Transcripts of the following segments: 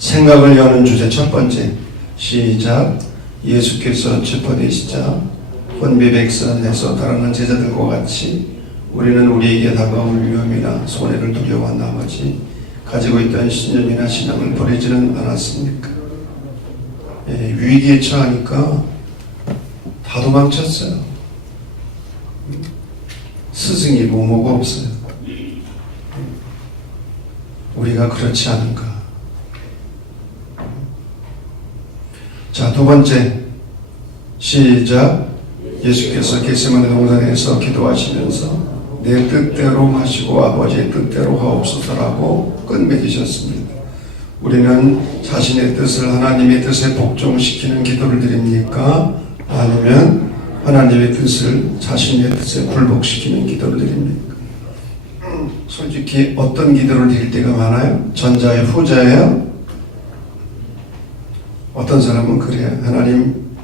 생각을 여는 주제 첫 번째. 시작. 예수께서 체포되시자 혼비백산해서 따르는 제자들과 같이 우리는 우리에게 다가올 위험이나 손해를 두려워한 나머지 가지고 있던 신념이나 신앙을 버리지는 않았습니까? 위기에 처하니까 다 도망쳤어요. 스승이 모모가 없어요. 우리가 그렇지 않은가? 자, 두 번째. 시작. 예수께서 겟세마네 동산에서 기도하시면서 내 뜻대로 하시고 아버지의 뜻대로 하옵소서라고 끝맺으셨습니다. 우리는 자신의 뜻을 하나님의 뜻에 복종시키는 기도를 드립니까? 아니면 하나님의 뜻을 자신의 뜻에 굴복시키는 기도를 드립니까? 솔직히 어떤 기도를 드릴 때가 많아요? 전자예요? 후자예요? 어떤 사람은 그래요. 하나님,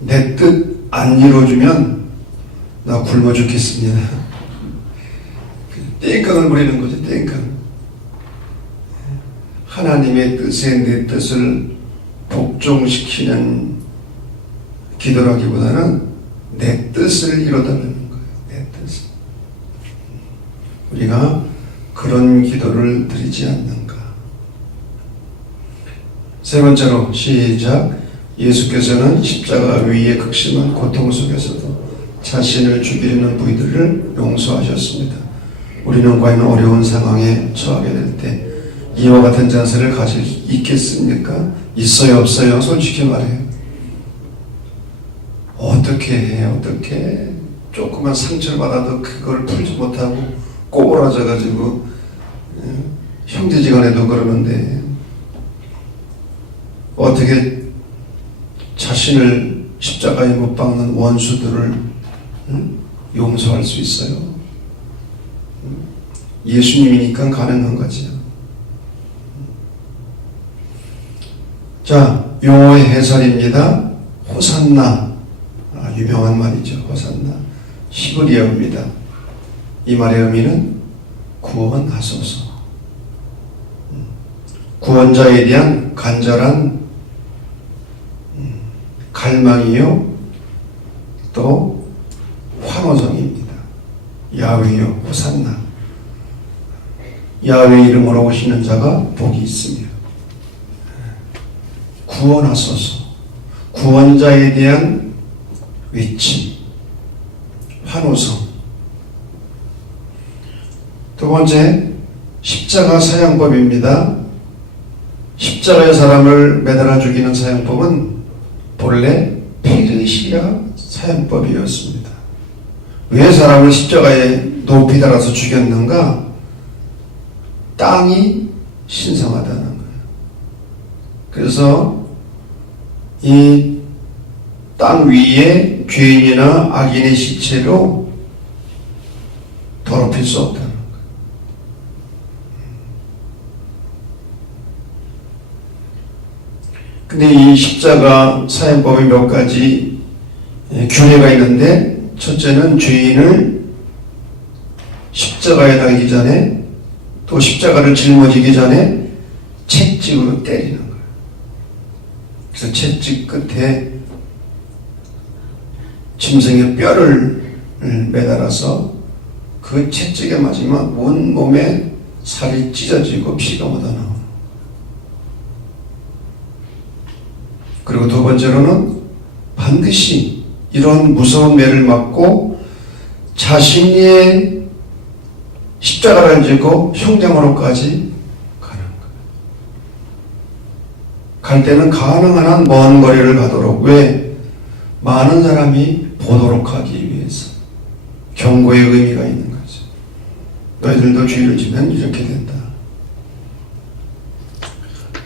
내 뜻 안 이루어주면 나 굶어 죽겠습니다. 땡깡을 부리는 거죠. 땡깡. 하나님의 뜻에 내 뜻을 복종시키는 기도라기보다는 내 뜻을 이뤄달라는 거예요. 내 뜻을. 우리가 그런 기도를 드리지 않는가. 세 번째로 시작. 예수께서는 십자가 위에 극심한 고통 속에서도 자신을 죽이려는 부위들을 용서하셨습니다. 우리는 과연 어려운 상황에 처하게 될 때 이와 같은 자세를 가질 수 있겠습니까? 있어요, 없어요? 솔직히 말해요. 어떻게 해? 어떻게 조그만 상처를 받아도 그걸 풀지 못하고 꼬부라져 가지고 형제지간에도 그러는데 어떻게 자신을 십자가에 못 박는 원수들을 용서할 수 있어요? 예수님이니까 가능한 거죠. 자, 용어의 해설입니다. 호산나, 유명한 말이죠. 호산나. 히브리어입니다. 이 말의 의미는 구원하소서. 구원자에 대한 간절한 갈망이요, 또 환호성입니다. 야훼요, 호산나. 야훼 이름으로 오시는 자가 복이 있으며 구원하소서. 구원자에 대한 외침, 환호성. 두 번째, 십자가 사형법입니다. 십자가의 사람을 매달아 죽이는 사형법은 본래 페르시아 사형법이었습니다. 왜 사람을 십자가에 높이 달아서 죽였는가? 땅이 신성하다는 거예요. 그래서 이 땅 위에 죄인이나 악인의 시체로 더럽힐 수 없다는 거예요. 근데 이 십자가 사형법에 몇 가지 규례가 있는데, 첫째는 죄인을 십자가에 달기 전에, 또 십자가를 짊어지기 전에 채찍으로 때리는 거예요. 그래서 채찍 끝에 짐승의 뼈를 매달아서 그 채찍에 맞으면 온 몸에 살이 찢어지고 피가 묻어나오는. 그리고 두 번째로는 반드시 이런 무서운 매를 맞고 자신의 십자가를 지고 형장으로까지 가는 거예요. 갈 때는 가능한 한 먼 거리를 가도록. 왜? 많은 사람이 보도록 하기 위해서. 경고의 의미가 있는 거죠. 너희들도 죄를 지면 이렇게 된다.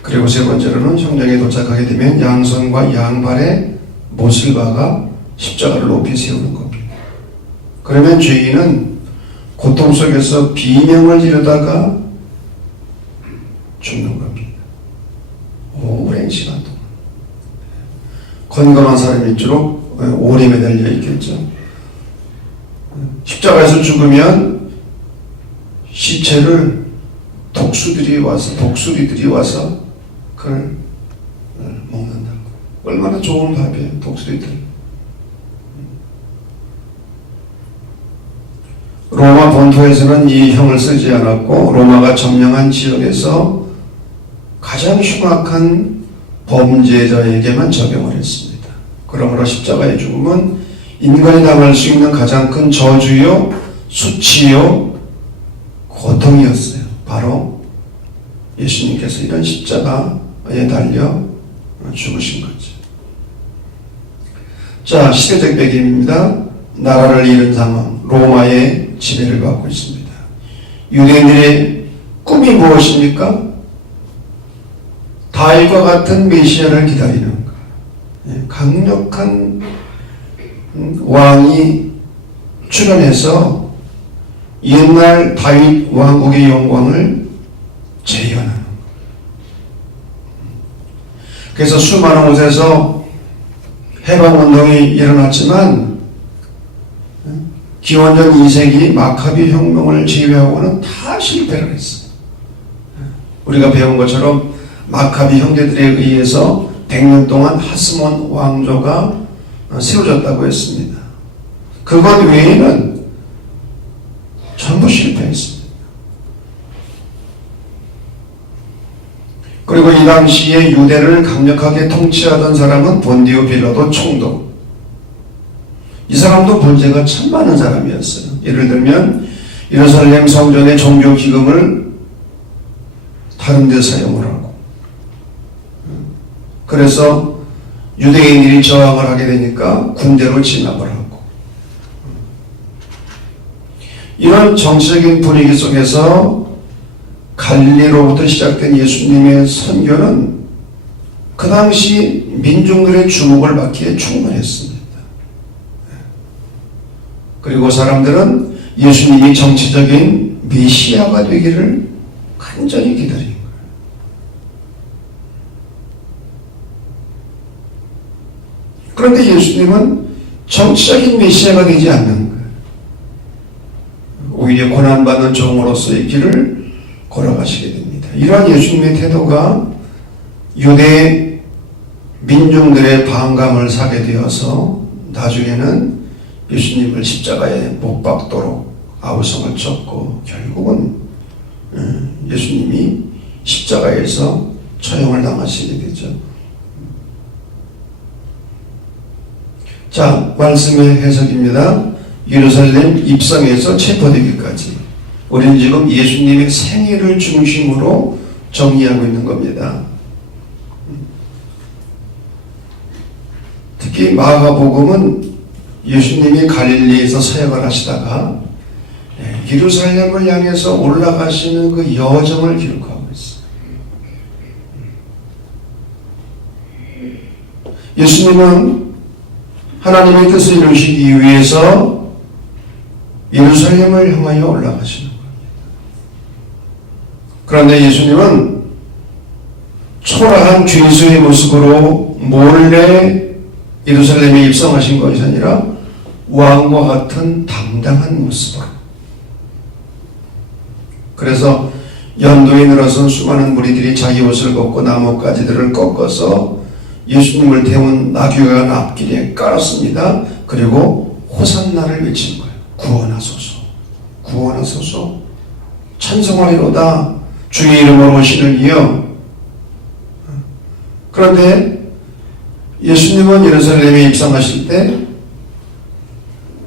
그리고 세 번째로는 형장에 도착하게 되면 양손과 양발에 못을 박아 십자가를 높이 세우는 겁니다. 그러면 죄인은 고통 속에서 비명을 지르다가 죽는 겁니다. 오랜 시간 동안. 건강한 사람일수록 오래 매달려 있겠죠. 십자가에서 죽으면 시체를 독수리들이 와서 그걸 먹는다고. 얼마나 좋은 밥이에요, 독수리들. 로마 본토에서는 이 형을 쓰지 않았고 로마가 점령한 지역에서 가장 흉악한 범죄자에게만 적용을 했습니다. 그러므로 십자가의 죽음은 인간이 당할 수 있는 가장 큰 저주요, 수치요, 고통이었어요. 바로 예수님께서 이런 십자가에 달려 죽으신 거죠. 자, 시대적 배경입니다. 나라를 잃은 상황, 로마의 지배를 받고 있습니다. 유대인들의 꿈이 무엇입니까? 다윗과 같은 메시아를 기다리는 것. 강력한 왕이 출현해서 옛날 다윗 왕국의 영광을 재현하는 것. 그래서 수많은 곳에서 해방운동이 일어났지만 기원전 2세기 마카비 혁명을 제외하고는 다 실패를 했어요. 우리가 배운 것처럼 마카비 형제들에 의해서 100년 동안 하스몬 왕조가 세워졌다고 했습니다. 그것 외에는 전부 실패했습니다. 그리고 이 당시에 유대를 강력하게 통치하던 사람은 본디오 빌라도 총독. 이 사람도 문제가 참 많은 사람이었어요. 예를 들면 예루살렘 성전의 종교 기금을 다른 데 사용을 하고, 그래서 유대인들이 저항을 하게 되니까 군대로 진압을 하고, 이런 정치적인 분위기 속에서 갈릴리로부터 시작된 예수님의 선교는 그 당시 민중들의 주목을 받기에 충분했습니다. 그리고 사람들은 예수님이 정치적인 메시아가 되기를 간절히 기다린 거예요. 그런데 예수님은 정치적인 메시아가 되지 않는 거예요. 오히려 고난받는 종으로서의 길을 걸어가시게 됩니다. 이러한 예수님의 태도가 유대 민중들의 반감을 사게 되어서 나중에는 예수님을 십자가에 못 박도록 아우성을 쳤고 결국은 예수님이 십자가에서 처형을 당하시게 되죠. 자, 말씀의 해석입니다. 예루살렘 입성에서 체포되기까지 우리는 지금 예수님의 생애를 중심으로 정리하고 있는 겁니다. 특히 마가복음은 예수님이 갈릴리에서 사역을 하시다가 예루살렘을 향해서 올라가시는 그 여정을 기록하고 있어요. 예수님은 하나님의 뜻을 이루시기 위해서 예루살렘을 향하여 올라가시는 겁니다. 그런데 예수님은 초라한 죄수의 모습으로 몰래 예루살렘에 입성하신 것이 아니라 왕과 같은 당당한 모습으로. 그래서 연도에 늘어선 수많은 무리들이 자기 옷을 벗고 나뭇가지들을 꺾어서 예수님을 태운 나귀가 앞길에 깔았습니다. 그리고 호산나를 외친 거예요. 구원하소서, 구원하소서, 찬송하리로다 주의 이름으로 오시는 이여. 그런데 예수님은 예루살렘에 입성하실 때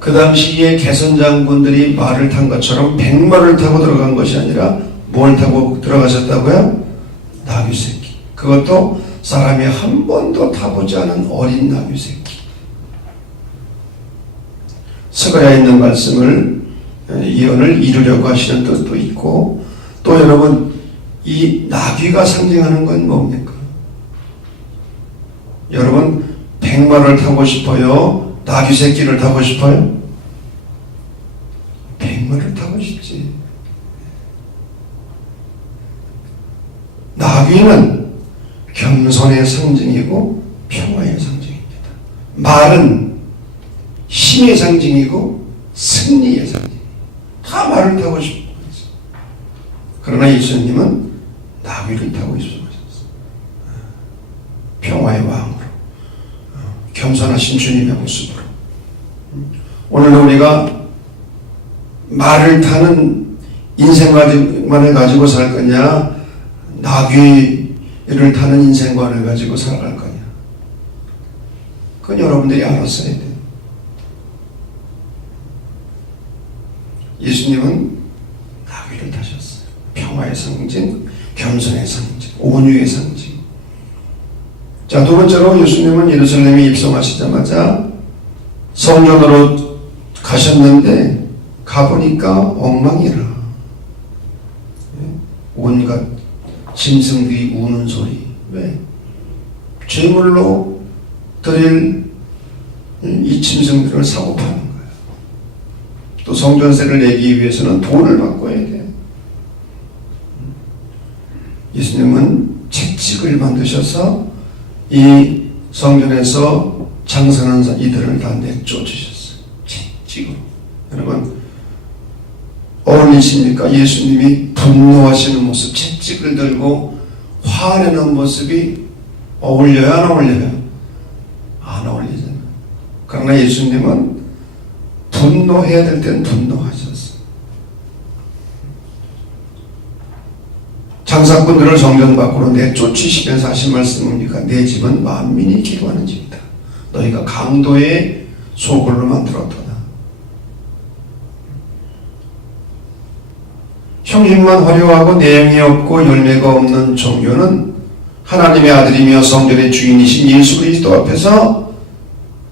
그 당시에 개선 장군들이 말을 탄 것처럼 백마를 타고 들어간 것이 아니라 뭘 타고 들어가셨다고요? 나귀 새끼. 그것도 사람이 한 번도 타보지 않은 어린 나귀 새끼. 서가야 있는 말씀을 예언을 이루려고 하시는 뜻도 있고, 또 여러분 이 나귀가 상징하는 건 뭡니까? 여러분 백마를 타고 싶어요? 나귀 새끼를 타고 싶어요? 백마를 타고 싶지. 나귀는 겸손의 상징이고 평화의 상징입니다. 말은 힘의 상징이고 승리의 상징. 다 말을 타고 싶은 거죠. 그러나 예수님은 나귀를 타고 있으셨어요. 겸손하신 주님의 모습으로. 오늘도 우리가 말을 타는 인생관을 가지고 살 거냐, 나귀를 타는 인생관을 가지고 살아갈 거냐. 그건 여러분들이 알았어야 돼요. 예수님은 나귀를 타셨어요. 평화의 상징, 겸손의 상징, 온유의 상징. 자, 두 번째로 예수님은 예루살렘에 입성하시자마자 성전으로 가셨는데 가보니까 엉망이라. 온갖 짐승들이 우는 소리. 왜? 제물로 드릴 이 짐승들을 사고 파는 거예요. 또 성전세를 내기 위해서는 돈을 바꿔야 돼요. 예수님은 채찍을 만드셔서 이 성전에서 장사하는 이들을 다 내쫓으셨어요. 채찍으로. 여러분 어울리십니까? 예수님이 분노하시는 모습, 채찍을 들고 화내는 모습이 어울려요? 안 어울려요? 안 어울리잖아요. 그러나 예수님은 분노해야 될 땐 분노하셨어요. 장사꾼들을 성전 밖으로 내쫓으시면서 하신 말씀은 뭡니까? 내 집은 만민이 기도하는 집이다. 너희가 강도의 소굴로 만들었도다. 형식만 화려하고 내용이 없고 열매가 없는 종교는 하나님의 아들이며 성전의 주인이신 예수 그리스도 앞에서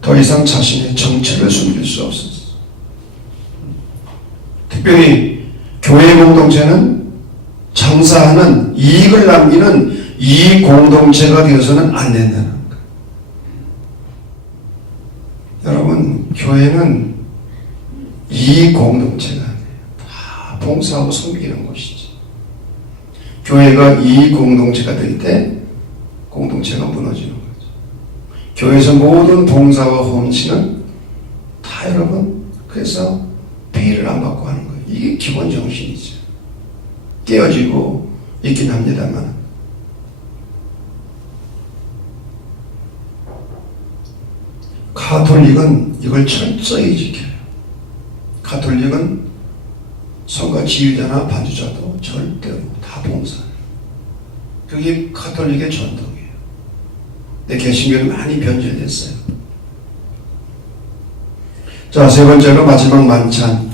더 이상 자신의 정체를 숨길 수 없었어요. 특별히 교회 공동체는 장사하는 이익을 남기는 이익 공동체가 되어서는 안 된다는 거예요. 여러분, 교회는 이익 공동체가 아니에요. 다 봉사하고 섬기는 곳이지. 교회가 이익 공동체가 될 때 공동체가 무너지는 거죠. 교회에서 모든 봉사와 헌신은 다 여러분 그래서 페이를 안 받고 하는 거예요. 이게 기본 정신이죠. 깨어지고 있긴 합니다만 가톨릭은 이걸 철저히 지켜요. 가톨릭은 성가 지휘자나 반주자도 절대로 다 봉사해요. 그게 가톨릭의 전통이에요. 근데 개신교는 많이 변질됐어요. 자, 세 번째로 마지막 만찬.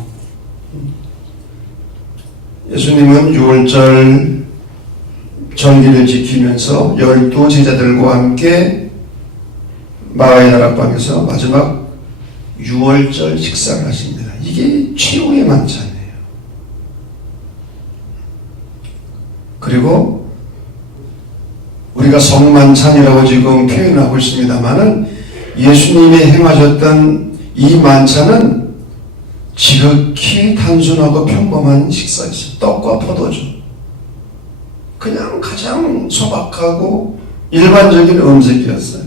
예수님은 6월절 절기를 지키면서 12 제자들과 함께 마가의 다락방에서 마지막 6월절 식사를 하십니다. 이게 최후의 만찬이에요. 그리고 우리가 성만찬이라고 지금 표현하고 있습니다만은 예수님이 행하셨던 이 만찬은 지극히 단순하고 평범한 식사였어요. 떡과 포도주. 그냥 가장 소박하고 일반적인 음식이었어요.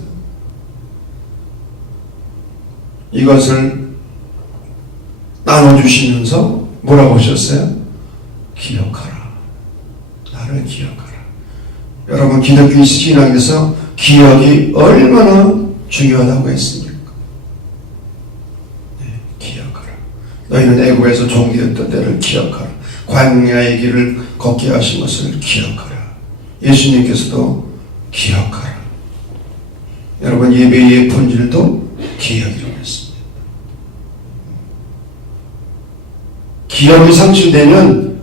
이것을 나눠주시면서 뭐라고 하셨어요? 기억하라. 나를 기억하라. 여러분, 기독교 신앙에서 기억이 얼마나 중요하다고 했습니까? 네, 기억하라. 너희는 애국에서 종되었던 때를 기억하라. 광야의 길을 걷게 하신 것을 기억하라. 예수님께서도 기억하라. 여러분, 예배의 본질도 기억이라고 했습니다. 기억이 상실되면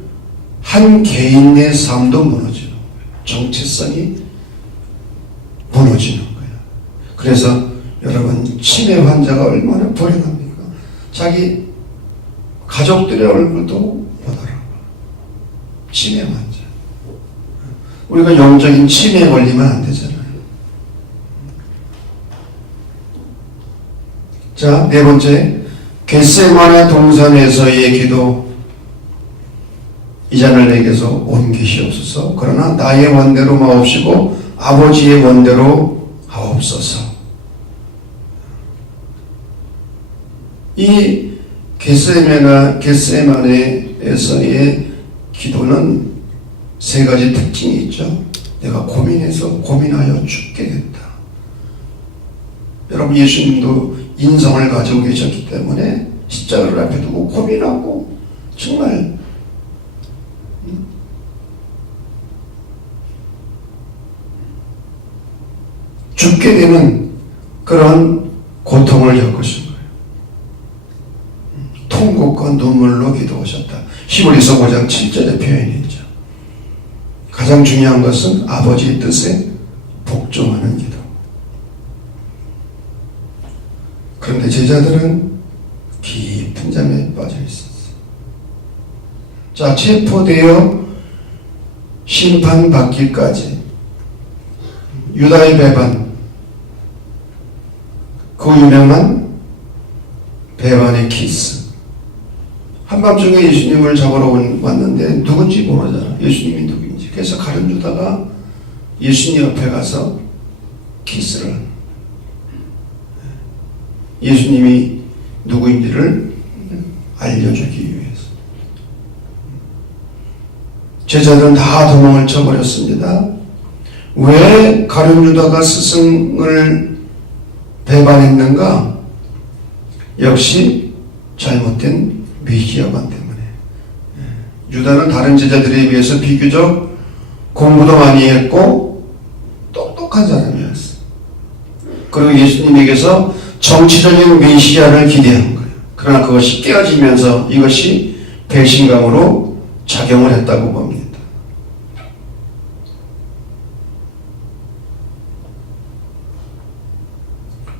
한 개인의 삶도 무너지는 거예요. 정체성이 무너지는 거예요. 그래서 여러분, 치매 환자가 얼마나 불행합니까? 자기 가족들의 얼굴도 못 알아봐. 치매 환자. 우리가 영적인 치매에 걸리면 안 되잖아요. 자, 네 번째, 겟세마네 동산에서의 기도. 이 잔을 내게서 옮기시옵소서. 그러나 나의 원대로 마옵시고 아버지의 원대로 하옵소서. 이 겟세마네에서의 기도는 세 가지 특징이 있죠. 내가 고민하여 죽겠다. 여러분, 예수님도 인성을 가지고 계셨기 때문에 십자가를 앞에 두고 고민하고 정말 죽게 되는 그런 고통을 겪으신 거예요. 통곡과 눈물로 기도하셨다. 히브리서 5장 7절의 표현이 있죠. 가장 중요한 것은 아버지의 뜻에 복종하는 기도. 그런데 제자들은 깊은 잠에 빠져 있었어요. 자, 체포되어 심판받기까지 유다의 배반, 그 유명한 배반의 키스. 한밤중에 예수님을 잡으러 왔는데 누군지 모르잖아. 예수님이 누구인지. 그래서 가룟 유다가 예수님 옆에 가서 키스를 합니다. 예수님이 누구인지를 알려주기 위해서. 제자들은 다 도망을 쳐버렸습니다. 왜 가룟 유다가 스승을 배반했는가? 역시 잘못된 미시아관 때문에. 유다는 다른 제자들에 비해서 비교적 공부도 많이 했고 똑똑한 사람이었어. 그리고 예수님에게서 정치적인 메시아를 기대한 거예요. 그러나 그것이 깨어지면서 이것이 배신감으로 작용을 했다고 봅니다.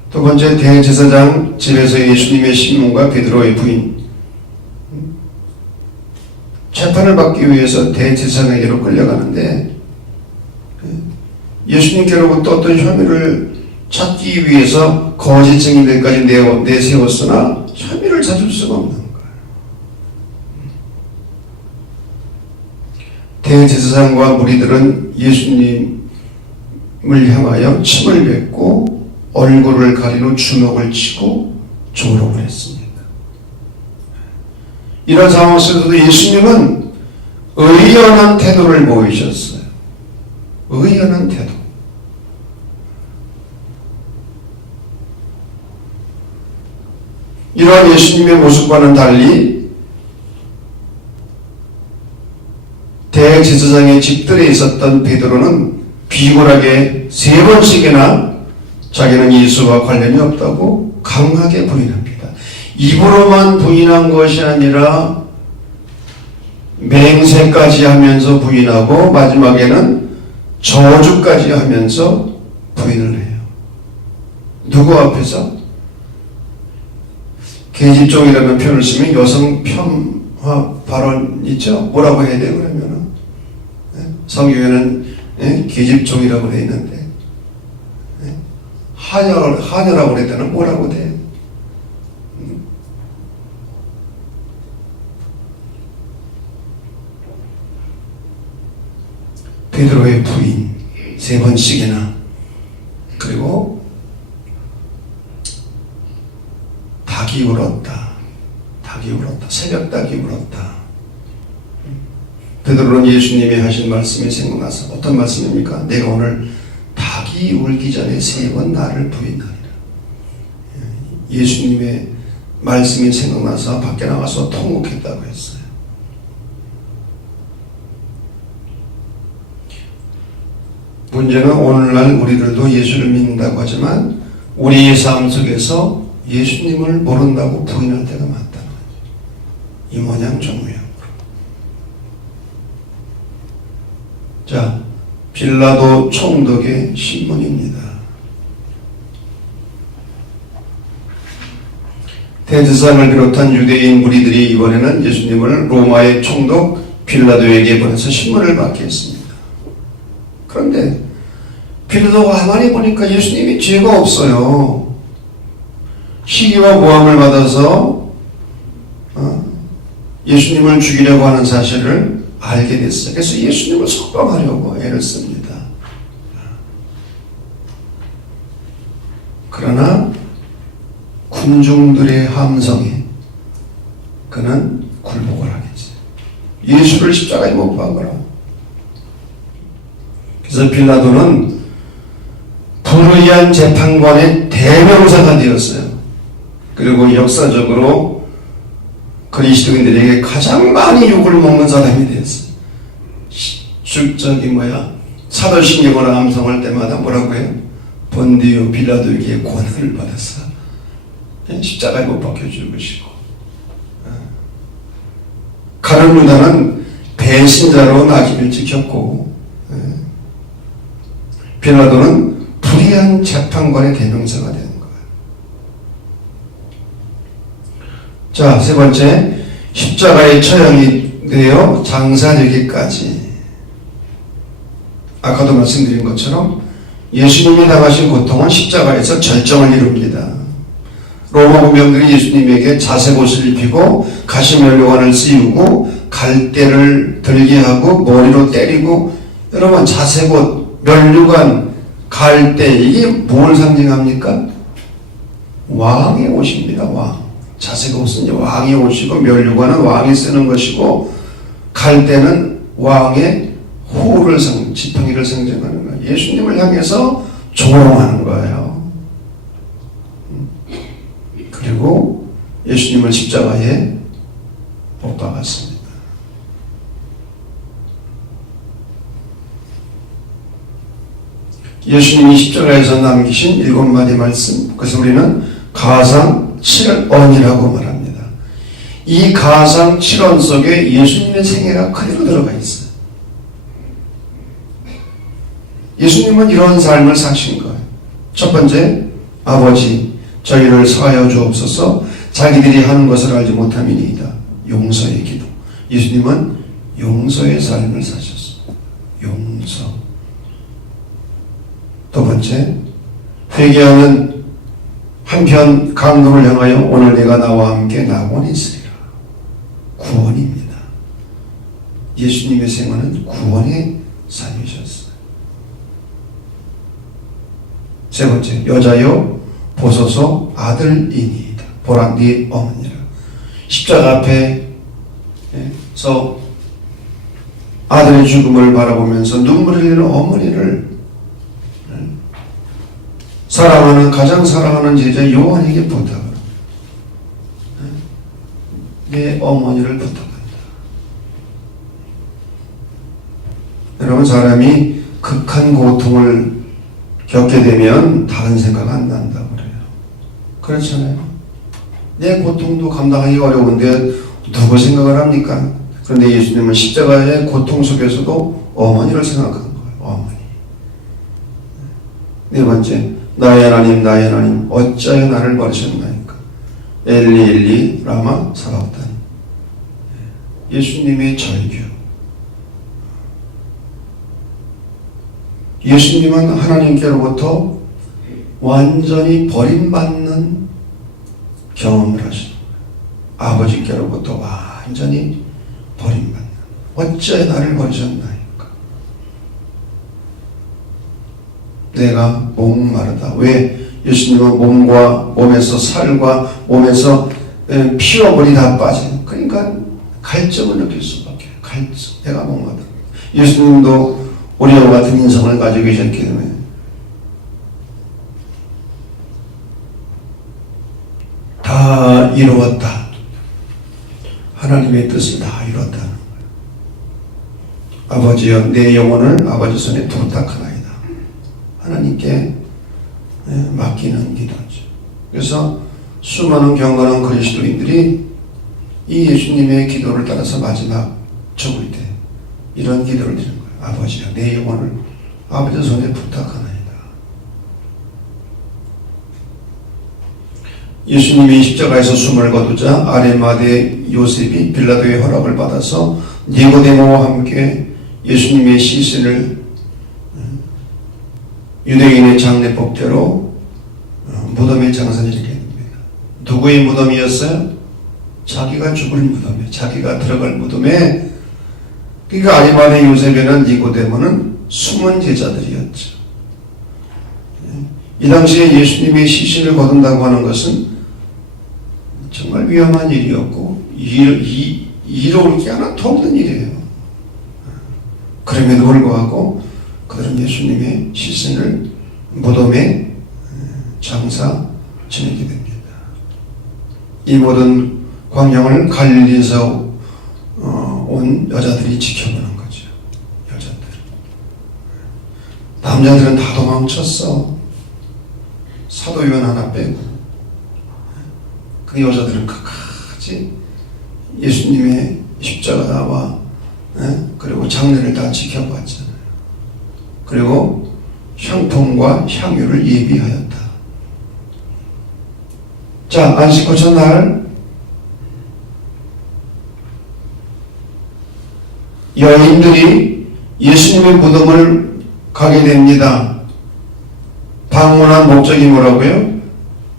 두 번째, 대제사장 집에서 예수님의 시몬과 베드로의 부인. 재판을 받기 위해서 대제사장에게로 끌려가는데 예수님께로부터 어떤 혐의를 찾기 위해서 거짓 증인들까지 내세웠으나 혐의를 찾을 수가 없는 거예요. 대제사장과 무리들은 예수님을 향하여 침을 뱉고 얼굴을 가리고 주먹을 치고 조롱을 했습니다. 이런 상황 속에서도 예수님은 의연한 태도를 보이셨어요. 의연한 태도. 이러한 예수님의 모습과는 달리 대제사장의 집들에 있었던 베드로는 비굴하게 3번씩이나 자기는 예수와 관련이 없다고 강하게 부인합니다. 입으로만 부인한 것이 아니라 맹세까지 하면서 부인하고 마지막에는 저주까지 하면서 부인을 해요. 누구 앞에서? 계집종이라는 표현을 쓰면 여성 폄하 발언 있죠? 뭐라고 해야 돼요, 그러면은? 성경에는 계집종이라고 되어 있는데, 하녀라고 그럴 때는 뭐라고 돼? 베드로의 부인 3번씩이나, 그리고 닭이 울었다. 새벽 닭이 울었다. 베드로는 예수님이 하신 말씀이 생각나서 어떤 말씀입니까? 내가 오늘 닭이 울기 전에 3번 나를 부인하리라. 예수님의 말씀이 생각나서 밖에 나가서 통곡했다고 했어요. 문제는 오늘날 우리들도 예수를 믿는다고 하지만 우리의 삶 속에서 예수님을 모른다고 부인할 때가 많다는 거죠. 이 모양 저 모양으로. 자, 빌라도 총독의 신문입니다. 대제사장을 비롯한 유대인 무리들이 이번에는 예수님을 로마의 총독 빌라도에게 보내서 신문을 받게 했습니다. 그런데 빌라도가 가만히 보니까 예수님이 죄가 없어요. 시기와 모함을 받아서 예수님을 죽이려고 하는 사실을 알게 됐어요. 그래서 예수님을 석방하려고 애를 씁니다. 그러나 군중들의 함성에 그는 굴복을 하겠지. 예수를 십자가에 못 박으라. 그래서 빌라도는 불의한 재판관의 대명사가 되었어요. 그리고 역사적으로 그리스도인들에게 가장 많이 욕을 먹는 사람이 되었어요. 사도신경을 암송할 때마다 뭐라고 해요? 본디오 빌라도에게 고난을 받았어. 십자가에 못 박혀 죽으시고. 가룟 유다는 배신자로 나귀를 지켰고, 빌라도는 불의한 재판관의 대명사가 되는 거예요. 자, 세 번째, 십자가의 처형이 되어 장사되기까지. 아까도 말씀드린 것처럼 예수님이 당하신 고통은 십자가에서 절정을 이룹니다. 로마 군병들이 예수님에게 자색옷을 입히고 가시면류관을 씌우고 갈대를 들게 하고 머리로 때리고, 여러분 자색옷, 면류관, 갈대, 이게 뭘 상징합니까? 왕의 옷입니다. 왕. 자색옷은 왕의 옷이고, 면류관은 왕이 쓰는 것이고, 갈대는 왕의 호를 지팡이를 상징하는 거예요. 예수님을 향해서 조롱하는 거예요. 그리고 예수님을 십자가에 못 박았습니다. 예수님이 십자가에서 남기신 7마디 말씀, 그래서 우리는 가상 7언이라고 말합니다. 이 가상 7언 속에 예수님의 생애가 그대로 들어가 있어요. 예수님은 이런 삶을 사신 거예요. 첫 번째, 아버지 저희를 사하여 주옵소서, 자기들이 하는 것을 알지 못함이니이다. 용서의 기도. 예수님은 용서의 삶을 사셨어요. 용서. 두 번째, 회개하는 한편 강도를 향하여 오늘 내가 나와 함께 낙원에 있으리라. 구원입니다. 예수님의 생애는 구원의 삶이셨어요. 세 번째, 여자여 보소서 아들이니이다. 보라 네 어머니라. 십자가 앞에서 아들의 죽음을 바라보면서 눈물을 흘리는 어머니를 가장 사랑하는 제자 요한에게 부탁을, 내 어머니를 부탁한다. 여러분, 사람이 극한 고통을 겪게 되면 다른 생각 안 난다고 그래요. 그렇잖아요. 내 고통도 감당하기 어려운데 누구 생각을 합니까? 그런데 예수님은 십자가의 고통 속에서도 어머니를 생각한 거예요. 어머니. 네 번째, 나의 하나님 나의 하나님 어찌하여 나를 버리셨나이까. 엘리 엘리 라마 사박다니. 예수님의 절규. 예수님은 하나님께로부터 완전히 버림받는 경험을 하시는 거예요. 아버지께로부터 완전히 버림받는. 어찌하여 나를 버리셨나이까. 내가 목마르다. 왜? 예수님은 몸에서 살과 몸에서 피와 물이 다 빠진, 그러니까 갈증을 느낄 수밖에. 갈증. 내가 목마르다. 예수님도 우리와 같은 인성을 가지고 계셨기 때문에 다 이루었다. 하나님의 뜻을 다 이루었다는 거예요. 아버지여 내 영혼을 아버지 손에 부탁하나이다. 하나님께 맡기는 기도죠. 그래서 수많은 경건한 그리스도인들이 이 예수님의 기도를 따라서 마지막 죽을 때 이런 기도를 드리는 거예요. 아버지여 내 영혼을 아버지 손에 부탁하나이다. 예수님이 십자가에서 숨을 거두자 아리마대 요셉이 빌라도의 허락을 받아서 니고데모와 함께 예수님의 시신을 유대인의 장례법대로 무덤에 장사지게 됩니다. 누구의 무덤이었어요? 자기가 죽을 무덤에, 자기가 들어갈 무덤에. 그러니까 아리마대 요셉이나 니고데모는 숨은 제자들이었죠. 이 당시에 예수님의 시신을 거둔다고 하는 것은 정말 위험한 일이었고 이로울 게 하나도 없는 일이에요. 그럼에도 불구하고 그들은 예수님의 시신을 무덤에 장사 지내게 됩니다. 이 모든 광경을 갈릴리에서 온 여자들이 지켜보는 거죠. 여자들. 남자들은 다 도망쳤어. 사도요한 하나 빼고. 그 여자들은 끝까지 예수님의 십자가와 그리고 장례를 다 지켜봤잖아요. 그리고 향통과 향유를 예비하였다. 자, 안식구 첫날 여인들이 예수님의 무덤을 가게 됩니다. 방문한 목적이 뭐라고요?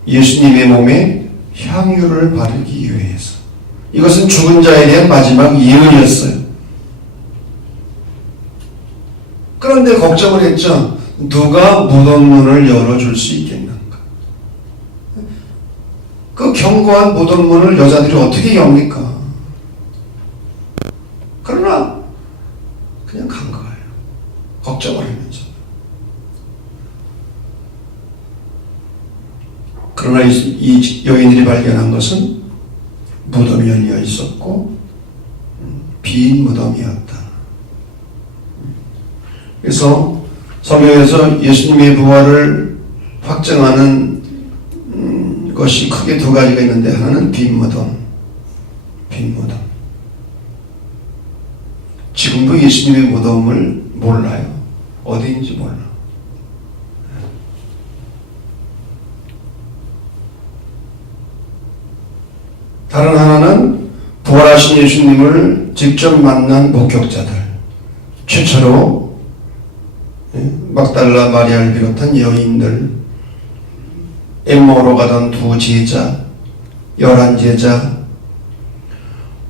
예수님의 몸에 향유를 바르기 위해서. 이것은 죽은 자에 대한 마지막 예언이었어요. 그런데 걱정을 했죠. 누가 무덤 문을 열어줄 수 있겠는가? 그 견고한 무덤 문을 여자들이 어떻게 엽니까? 그러나 그냥 간 거예요. 걱정을 하면서. 그러나 이 여인들이 발견한 것은 무덤이 열려 있었고 빈 무덤이었다. 그래서 성경에서 예수님의 부활을 확증하는 것이 크게 두 가지가 있는데, 하나는 빈 무덤. 지금도 예수님의 무덤을 몰라요. 어디인지 몰라. 다른 하나는 부활하신 예수님을 직접 만난 목격자들. 최초로 막달라 마리아를 비롯한 여인들, 엠마오로 가던 두 제자, 11제자,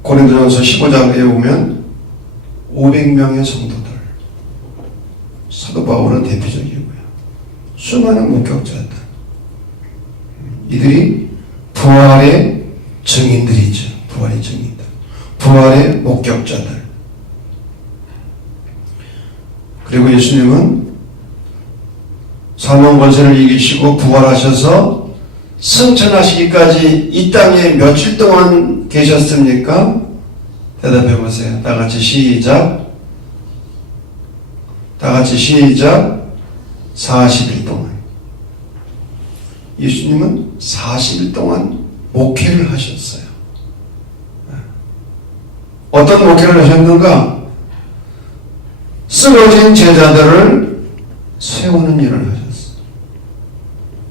고린도전서 15장에 보면 500명의 성도들, 사도 바울은 대표적이고요. 수많은 목격자들, 이들이 부활의 증인들이죠. 부활의 증인들, 부활의 목격자들. 그리고 예수님은 사망 권세를 이기시고 부활하셔서 승천하시기까지 이 땅에 며칠 동안 계셨습니까? 대답해 보세요. 다 같이 시작. 40일 동안. 예수님은 40일 동안 목회를 하셨어요. 어떤 목회를 하셨는가? 쓰러진 제자들을 세우는 일을 하셨어요.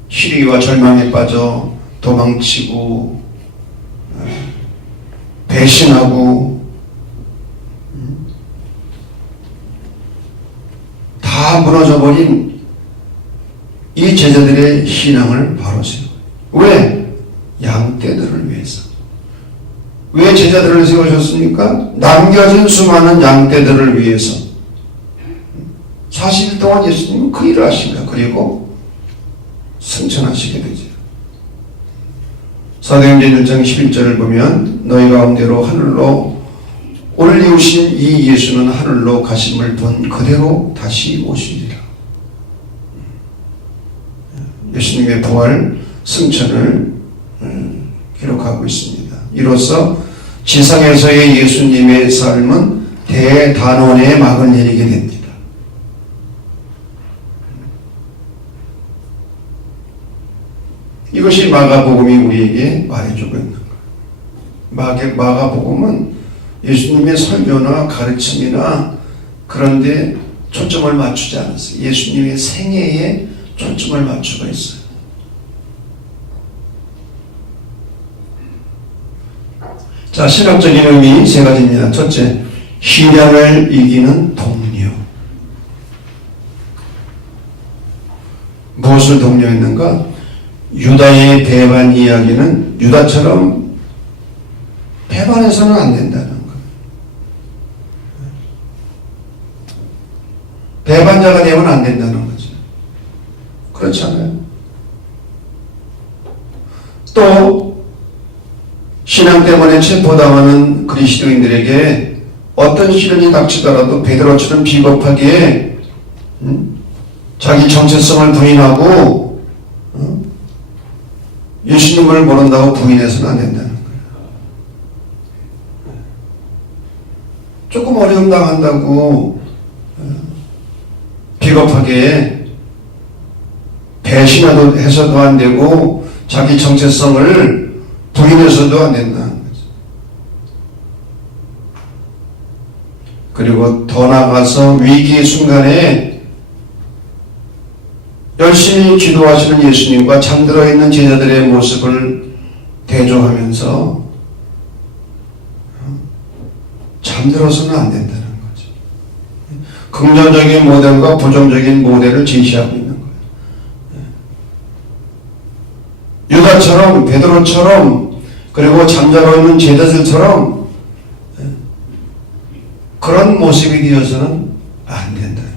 시리와 절망에 빠져 도망치고 배신하고 다 무너져버린 이 제자들의 신앙을 바로 세워요. 왜? 양떼들을 위해서. 왜 제자들을 세우셨습니까? 남겨진 수많은 양떼들을 위해서. 40일 동안 예수님은 그 일을 하십니다. 그리고 승천하시게 되죠. 사도행전 1장 11절을 보면 너희 가운데로 하늘로 올리우신 이 예수는 하늘로 가심을 본 그대로 다시 오시리라. 예수님의 부활, 승천을 기록하고 있습니다. 이로써 지상에서의 예수님의 삶은 대단원의 막을 내리게 됩니다. 이것이 마가복음이 우리에게 말해주고 있는 거예요. 마가복음은 예수님의 설교나 가르침이나 그런 데 초점을 맞추지 않았어요. 예수님의 생애에 초점을 맞추고 있어요. 자, 신학적인 의미 세 가지입니다. 첫째, 신앙을 이기는 동료. 무엇을 동료했는가? 유다의 배반 이야기는 유다처럼 배반해서는 안 된다는 거예요. 배반자가 되면 안 된다는 거죠. 그렇잖아요. 또 신앙 때문에 체포당하는 그리스도인들에게 어떤 시련이 닥치더라도 베드로처럼 비겁하게 자기 정체성을 부인하고 예수님을 모른다고 부인해서는 안 된다는 거예요. 조금 어려움 당한다고 비겁하게 배신해서도 안 되고 자기 정체성을 부인해서도 안 된다는 거죠. 그리고 더 나아가서 위기의 순간에 열심히 기도하시는 예수님과 잠들어 있는 제자들의 모습을 대조하면서 잠들어서는 안 된다는 거죠. 긍정적인 모델과 부정적인 모델을 제시하고 있는 거예요. 유다처럼, 베드로처럼, 그리고 잠자고 있는 제자들처럼 그런 모습이 되어서는 안 된다는 거예요.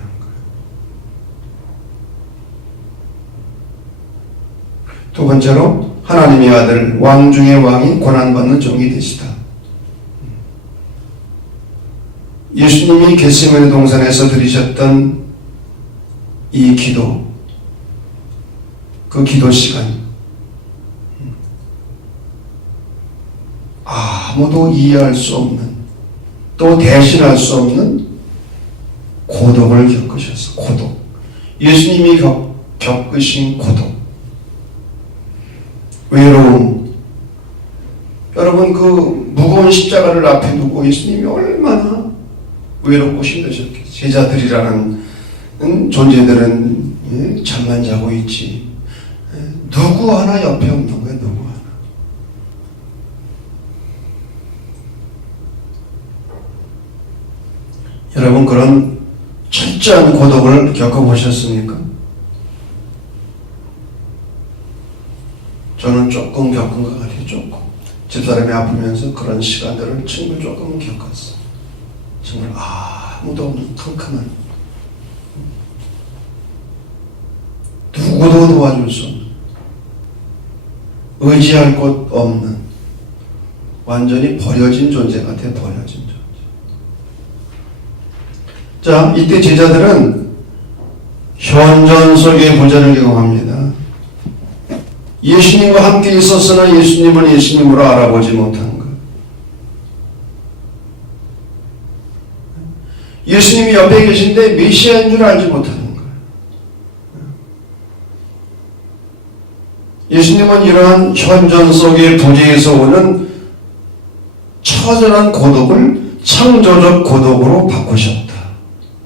두 번째로 하나님의 아들, 왕 중의 왕이 고난받는 종이 되시다. 예수님이 겟세마네 동산에서 드리셨던 이 기도, 그 기도 시간, 아무도 이해할 수 없는, 또 대신할 수 없는 고독을 겪으셨어. 고독. 예수님이 겪으신 고독, 외로움. 여러분, 그 무거운 십자가를 앞에 두고 예수님이 얼마나 외롭고 힘드셨겠어요. 제자들이라는 존재들은 잠만 자고 있지. 누구 하나 옆에 없는 거예요. 누구 하나. 여러분, 그런 철저한 고독을 겪어보셨습니까? 저는 조금 겪은 것 같아요. 조금. 집사람이 아프면서 그런 시간들을 정말 조금 겪었어. 정말 아무도 없는 컴컴한, 누구도 도와줄 수 없는, 의지할 곳 없는, 완전히 버려진 존재 같아. 버려진 존재. 자, 이때 제자들은 현존 속의 부재를 경험합니다. 예수님과 함께 있었으나 예수님을 예수님으로 알아보지 못한 것. 예수님이 옆에 계신데 메시아인 줄 알지 못하는 것. 예수님은 이러한 현존 속의 부재에서 오는 처절한 고독을 창조적 고독으로 바꾸셨다.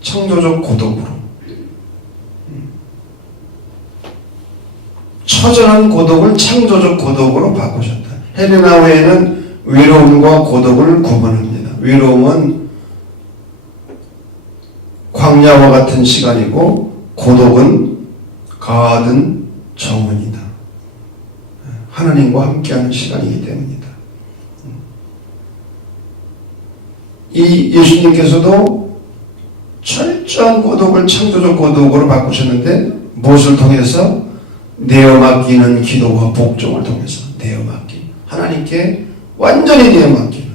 창조적 고독으로. 처절한 고독을 창조적 고독으로 바꾸셨다. 헬레나 외에는 외로움과 고독을 구분합니다. 외로움은 광야와 같은 시간이고 고독은 가든 정원이다. 하나님과 함께하는 시간이기 때문이다. 이 예수님께서도 철저한 고독을 창조적 고독으로 바꾸셨는데 무엇을 통해서? 내어 맡기는 기도와 복종을 통해서 내어 맡기, 하나님께 완전히 내어 맡기는.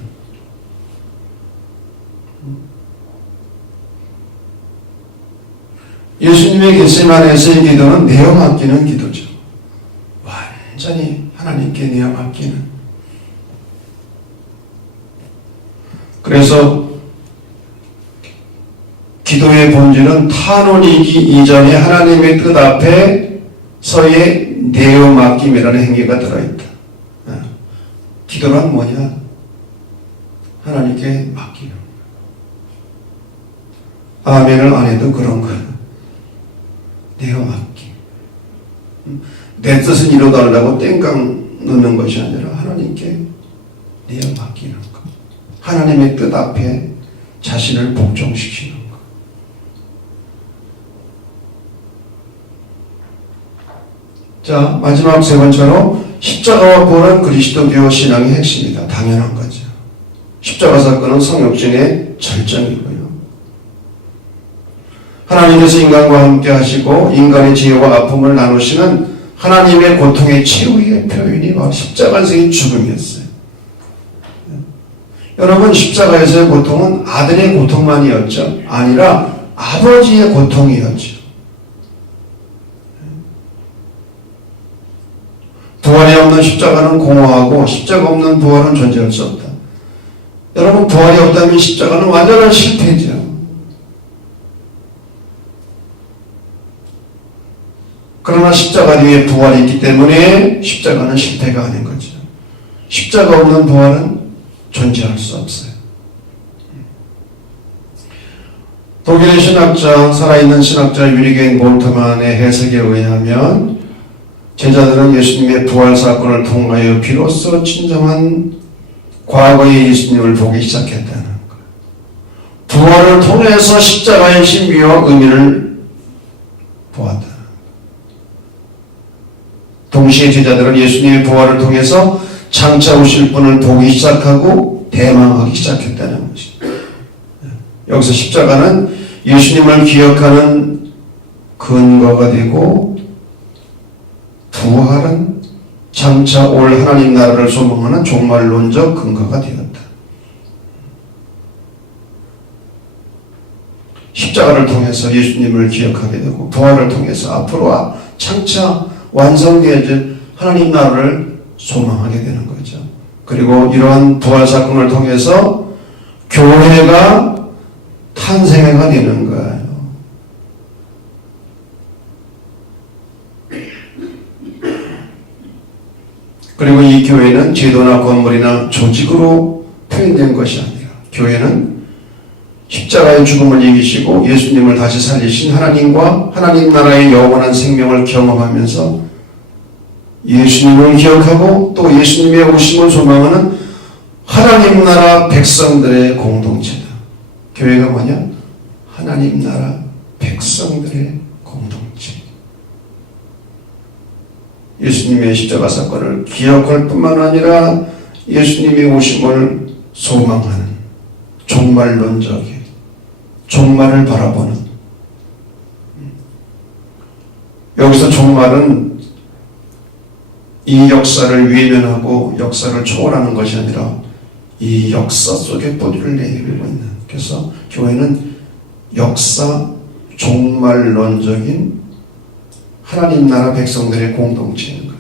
예수님의 겟세마네에서의 기도는 내어 맡기는 기도죠. 완전히 하나님께 내어 맡기는. 그래서 기도의 본질은 탄원이기 이전에 하나님의 뜻 앞에서의 내어 맡김이라는 행위가 들어있다. 기도란 뭐냐? 하나님께 맡기는. 아멘을 안 해도 그런 거야. 내어 맡김. 내 뜻은 이루어달라고 땡깡 넣는 것이 아니라 하나님께 내어 맡기는 것. 하나님의 뜻 앞에 자신을 복종시키는 것. 자, 마지막 세 번째로 십자가와 부활은 그리스도교 신앙의 핵심이다. 당연한 거죠. 십자가 사건은 성육신의 절정이고요. 하나님께서 인간과 함께 하시고 인간의 지혜와 아픔을 나누시는 하나님의 고통의 최후의 표현이 바로 십자가에서의 죽음이었어요. 여러분, 십자가에서의 고통은 아들의 고통만이었죠. 아니라 아버지의 고통이었죠. 부활이 없는 십자가는 공허하고 십자가 없는 부활은 존재할 수 없다. 여러분, 부활이 없다면 십자가는 완전한 실패죠. 그러나 십자가 뒤에 부활이 있기 때문에 십자가는 실패가 아닌 거죠. 십자가 없는 부활은 존재할 수 없어요. 독일의 신학자, 살아있는 신학자 유리겐 몰트만의 해석에 의하면 제자들은 예수님의 부활 사건을 통하여 비로소 진정한 과거의 예수님을 보기 시작했다는 것. 부활을 통해서 십자가의 신비와 의미를 보았다. 동시에 제자들은 예수님의 부활을 통해서 장차 오실 분을 보기 시작하고 대망하기 시작했다는 것입니다. 여기서 십자가는 예수님을 기억하는 근거가 되고, 부활은 장차 올 하나님 나라를 소망하는 종말론적 근거가 되었다. 십자가를 통해서 예수님을 기억하게 되고, 부활을 통해서 앞으로 장차 완성되어질 하나님 나라를 소망하게 되는 거죠. 그리고 이러한 부활 사건을 통해서 교회가 탄생해가 되는 거예요. 그리고 이 교회는 제도나 건물이나 조직으로 표현된 것이 아니라, 교회는 십자가의 죽음을 이기시고 예수님을 다시 살리신 하나님과 하나님 나라의 영원한 생명을 경험하면서 예수님을 기억하고 또 예수님의 오심을 소망하는 하나님 나라 백성들의 공동체다. 교회가 뭐냐? 하나님 나라 백성들의 공동체. 예수님의 십자가 사건을 기억할 뿐만 아니라 예수님의 오심을 소망하는 종말론적인, 종말을 바라보는, 여기서 종말은 이 역사를 외면하고 역사를 초월하는 것이 아니라 이 역사 속에 뿌리를 내리고 있는, 그래서 교회는 역사 종말론적인 하나님 나라 백성들의 공동체인 거예요.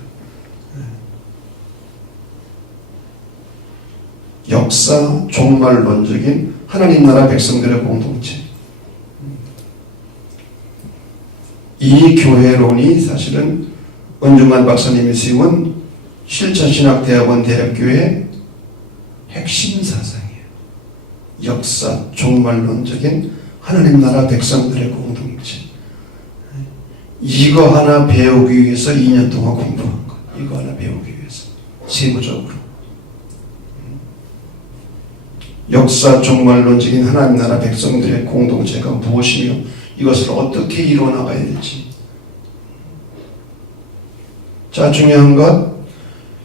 역사 종말론적인 하나님 나라 백성들의 공동체. 이 교회론이 사실은 은중만 박사님이 세운 실천신학대학원 대학교의 핵심 사상이에요. 역사 종말론적인 하나님 나라 백성들의 공동체. 이거 하나 배우기 위해서 2년 동안 공부한 거. 이거 하나 배우기 위해서 세부적으로. 역사 종말론적인 하나님 나라 백성들의 공동체가 무엇이며 이것을 어떻게 이뤄나가야 될지. 자, 중요한 것,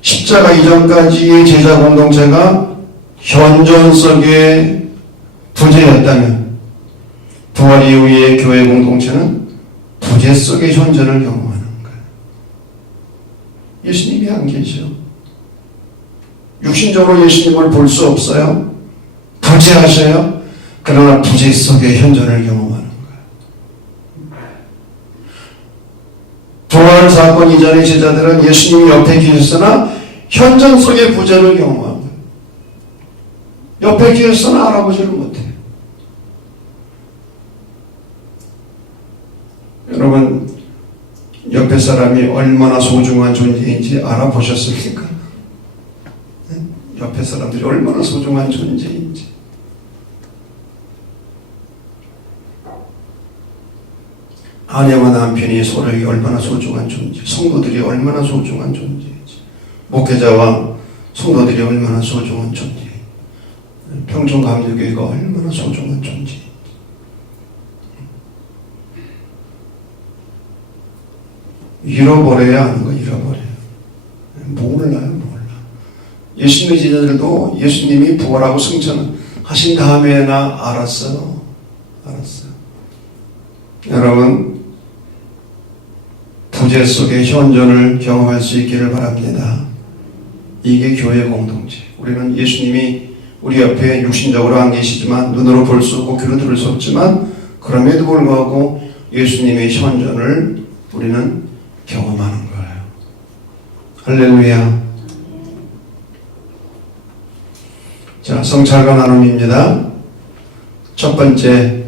십자가 이전까지의 제자 공동체가 현존 속의 부재였다면, 부활 이후의 교회 공동체는 부재 속의 현존을 경험하는 거예요. 예수님이 안 계셔. 육신적으로 예수님을 볼 수 없어요. 부재하셔요. 그러나 부재 속의 현존을 경험하는 거예요. 부활 사건 이전의 제자들은 예수님이 옆에 계셨으나 현존 속의 부재를 경험한 거예요. 옆에 계셨으나 알아보지를 못해요. 여러분, 옆에 사람이 얼마나 소중한 존재인지 알아보셨습니까? 옆에 사람들이 얼마나 소중한 존재인지. 아내와 남편이 서로에게 얼마나 소중한 존재, 성도들이 얼마나 소중한 존재인지, 목회자와 성도들이 얼마나 소중한 존재, 평촌감리교회가 얼마나 소중한 존재. 잃어버려야 하는 거, 잃어버려요. 몰라요. 예수님의 제자들도 예수님이 부활하고 승천하신 다음에나 알았어요. 여러분, 부재 속의 현존을 경험할 수 있기를 바랍니다. 이게 교회 공동체. 우리는 예수님이 우리 옆에 육신적으로 안 계시지만, 눈으로 볼 수 없고 귀로 들을 수 없지만, 그럼에도 불구하고 예수님의 현존을 우리는 경험하는 거예요. 할렐루야. 자, 성찰과 나눔입니다. 첫 번째,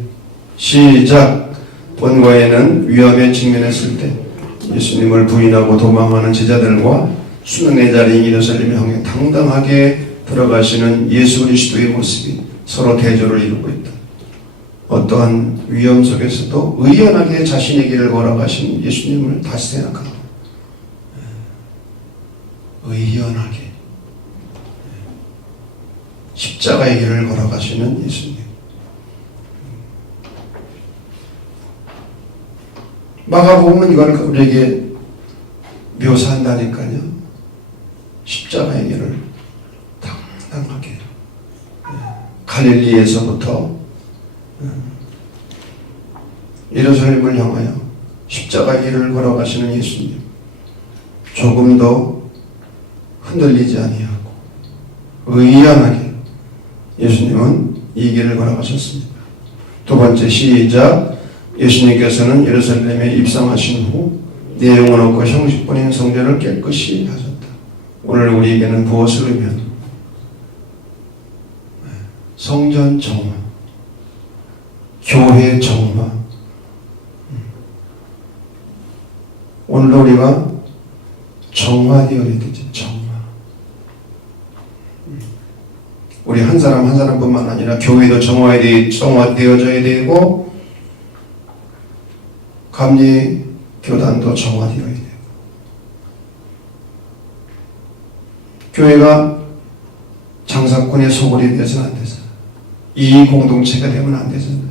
시작. 본과에는 위험에 직면했을 때 예수님을 부인하고 도망하는 제자들과 수능의 자리인 예루살렘 향해 당당하게 들어가시는 예수 그리스도의 모습이 서로 대조를 이루고 있다. 어떠한 위험 속에서도 의연하게 자신의 길을 걸어가신 예수님을 다시 생각하고 의연하게 십자가의 길을 걸어가시는 예수님. 마가복음은 이걸 우리에게 묘사한다니까요. 십자가의 길을 당당하게 갈릴리에서부터 예루살렘을 향하여 십자가의 길을 걸어가시는 예수님. 조금도 흔들리지 아니하고 의연하게 예수님은 이 길을 걸어가셨습니다. 두 번째, 시작. 예수님께서는 예루살렘에 입성하신 후 내용은 없고 형식뿐인 성전을 깨끗이 하셨다. 오늘 우리에게는 무엇을 의미하는? 성전 정화, 교회 정화. 오늘도 우리가 정화되어야 되죠. 정화. 우리 한 사람 한 사람뿐만 아니라 교회도 정화되어져야 되고 감리 교단도 정화되어야 돼요. 교회가 장사꾼의 소굴이 되어서는 안 되잖아요. 이 공동체가 되면 안 되잖아요.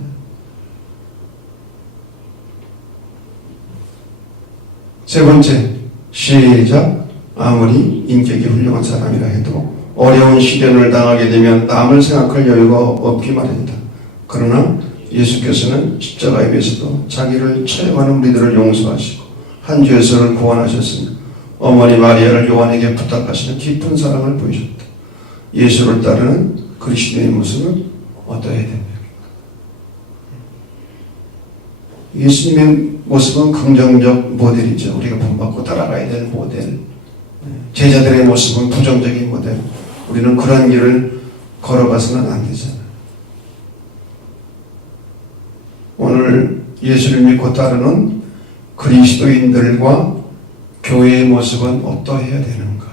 세 번째, 시작. 아무리 인격이 훌륭한 사람이라 해도 어려운 시련을 당하게 되면 남을 생각할 여유가 없기 마련이다. 그러나 예수께서는 십자가에 비해서도 자기를 처형하는 우리들을 용서하시고 한 죄수를 구원하셨으며 어머니 마리아를 요한에게 부탁하시는 깊은 사랑을 보이셨다. 예수를 따르는 그리스도의 모습은 어떠해야 됩니까? 예수님의 모습은 긍정적 모델이죠. 우리가 본받고 따라가야 될 모델. 제자들의 모습은 부정적인 모델. 우리는 그런 길을 걸어가서는 안 되잖아요. 오늘 예수를 믿고 따르는 그리스도인들과 교회의 모습은 어떠해야 되는가?